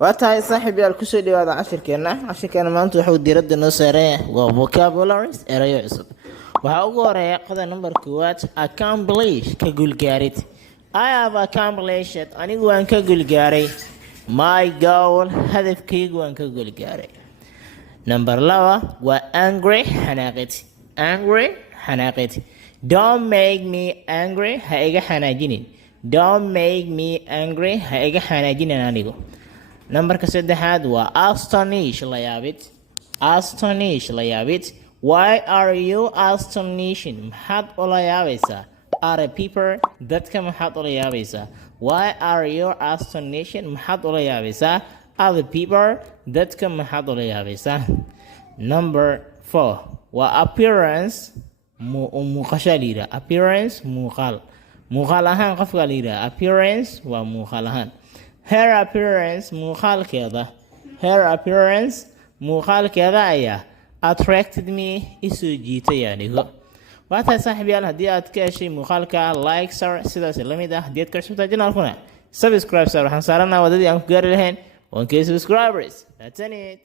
واتاي صاحبي الكسو دي هذا عشر كنا ما انتو حود يرد النصيرية vocabularies اريو عصب وحاوغو رأي قضى نمبر كوات accomplish كقول قاريت I have accomplished أني قوان كقول قاري my goal هدف كي قوان كقول قاري نمبر لوا و angry حناقتي don't make me angry هايقا حناجينين don't make me angry هايقا حناجينين أنيقو نمبر كسدحاد و astonish la yaabid why are you astonishing maxaad ula yaabaysaa are people dadka maxaad ula yaabaysaa why are you astonishing maxaad ula yaabaysaa other people dadka maxaad ula yaabaysaa number 4 waa appearance muuqasha la yidhaha appearance muuqaal ahaan qofka la yidhaha appearance waa muuqaal ahaan her appearance muuqaalkeeda ayaa attracted me isoo jiitay anigo waataa saaxiibayaal haddii aad ka heshay muuqaalka like sar sidaas la mid ah haddii aad ka cusubtahay janaalkuna subscribe sar waxaan saaranaa wadadii aan ku gaari lahayn 1k subscribers that's it